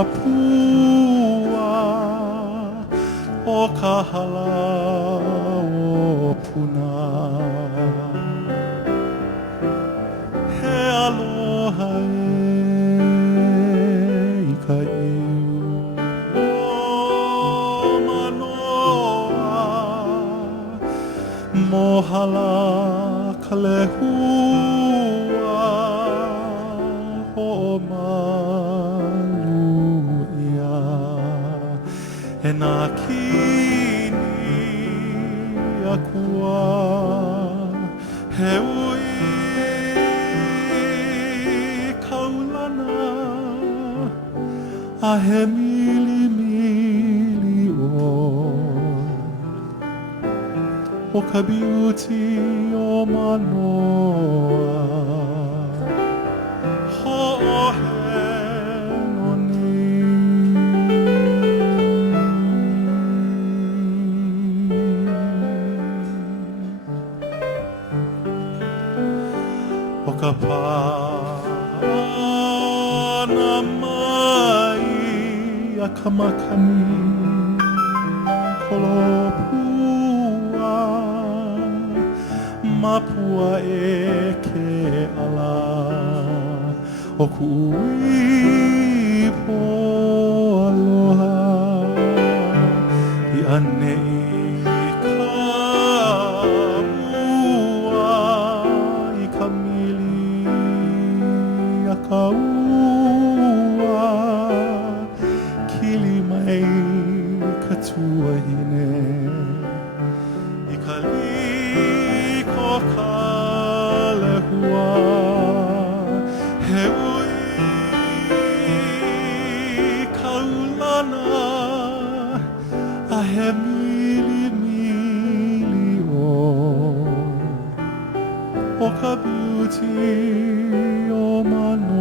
Pua o kahala o puna he aloha e ka iu o manoa mohala ka lehua ho e nā kini akua he ui kaulana a he mili mili o ka beauty o manoa o ka pāna mai a ka makani kolopua mapua e ke ala o kui po aloha I anei kaua kili mai ka tuahine I ka liko ka lehua he ui kaulana a he mili mili o ka beauty o manoa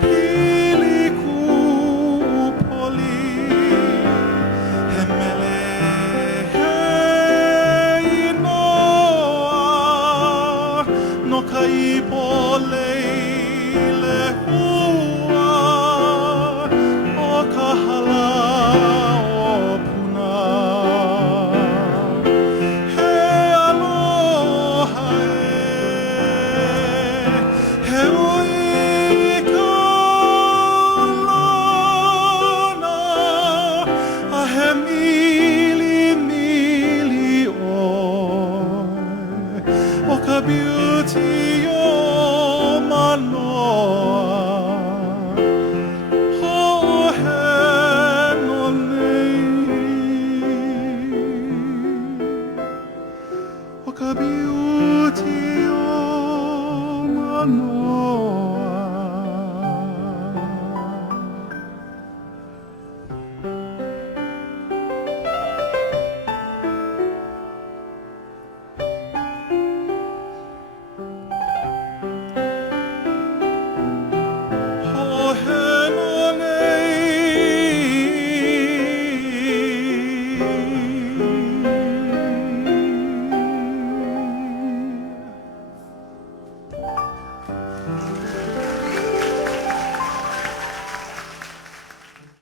Pili kupoli he mele he inoa no ka ipole lehua o ka hala o puna he aloha he ui kaulana a he mili mili o ka beauty o manoa ho he no nei o ka beauty